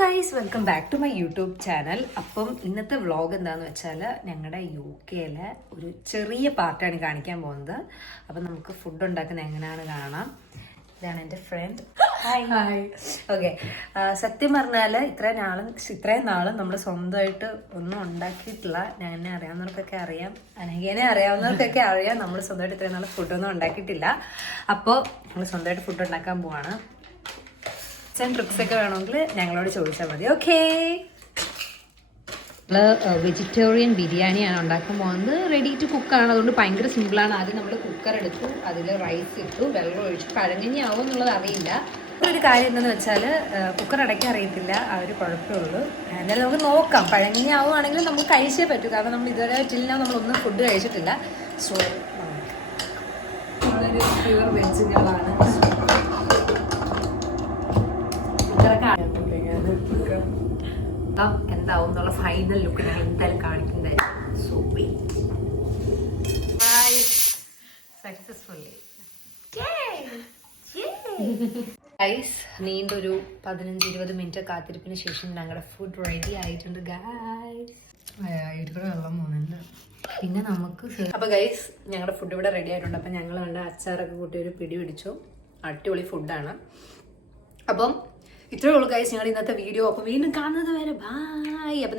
Guys welcome back to my YouTube channel. അപ്പം ഇന്നത്തെ vlog എന്താണെന്ന് വെച്ചാൽ ഞങ്ങളുടെ UK ഒരു ചെറിയ പാർട്ടാണ് കാണിക്കാൻ പോകുന്നത്. അപ്പം നമുക്ക് ഫുഡ് ഉണ്ടാക്കുന്നത് എങ്ങനെയാണ് കാണാം. ഇതാണ് എൻ്റെ ഫ്രണ്ട്. Hi hi. ഓക്കെ, സത്യം പറഞ്ഞാൽ ഇത്രയും നാളും നമ്മൾ സ്വന്തമായിട്ട് ഒന്നും ഉണ്ടാക്കിയിട്ടില്ല. എന്നെ അറിയാവുന്നവർക്കൊക്കെ അറിയാം, അനഘേനെ അറിയാവുന്നവർക്കൊക്കെ അറിയാം, നമ്മൾ സ്വന്തമായിട്ട് ഇത്രയും നാൾ ഫുഡൊന്നും ഉണ്ടാക്കിയിട്ടില്ല. അപ്പോൾ നമ്മൾ സ്വന്തമായിട്ട് ഫുഡ് ഉണ്ടാക്കാൻ പോവാണ്. ട്രിക്സ് ഒക്കെ വേണമെങ്കിൽ ഞങ്ങളോട് ചോദിച്ചാൽ മതി. ഓക്കേ, വെജിറ്റേറിയൻ ബിരിയാണിയാണ് ഉണ്ടാക്കാൻ പോകുന്നത്. റെഡി ടു കുക്കാണ്, അതുകൊണ്ട് ഭയങ്കര സിമ്പിളാണ്. ആദ്യം നമ്മൾ കുക്കർ എടുത്തു, അതിൽ റൈസ് ഇട്ടു, വെള്ളം ഒഴിച്ചു. പഴങ്ങഞ്ഞി ആവും എന്നുള്ളത് അറിയില്ല. ഒരു കാര്യം എന്താണെന്ന് വെച്ചാൽ കുക്കർ അടയ്ക്കാൻ അറിയത്തില്ല, ആ ഒരു കുഴപ്പമുള്ളൂ. എന്നാലും നമുക്ക് നോക്കാം. പഴങ്ങഞ്ഞി ആവുകയാണെങ്കിൽ നമുക്ക് കഴിച്ചേ പറ്റൂ, കാരണം നമ്മൾ ഇതുവരെ ടില്ല നമ്മളൊന്നും ഫുഡ് കഴിച്ചിട്ടില്ല. സോ നമ്മളൊരു പ്യൂർ വെജുകളാണ്. എന്താവും എന്നുള്ള ഫൈനൽ ലുക്ക് ഞാൻ എന്തായാലും കാണിക്കുന്നതായിരിക്കും. സക്സസ്ഫുള്ളി നീണ്ടൊരു 15-20 മിനിറ്റ് കാത്തിരിപ്പിന് ശേഷം ഞങ്ങളുടെ ഫുഡ് റെഡി ആയിട്ടുണ്ട് ഗൈസ്. വെള്ളം പോകുന്നുണ്ട്. പിന്നെ നമുക്ക് അപ്പൊ ഗൈസ് ഞങ്ങളുടെ ഫുഡ് ഇവിടെ റെഡി ആയിട്ടുണ്ട്. അപ്പൊ ഞങ്ങൾ വേണ്ട അച്ചാറൊക്കെ കൂട്ടി ഒരു പിടി പിടിച്ചു. അടിപൊളി ഫുഡാണ്. അപ്പം ഇത്രയേ ഉള്ളൂ ഗൈസ് ഞങ്ങളുടെ ഇന്നത്തെ വീഡിയോ. അപ്പോൾ വീണ്ടും കാണുന്നത് വരെ ബൈ. അപ്പം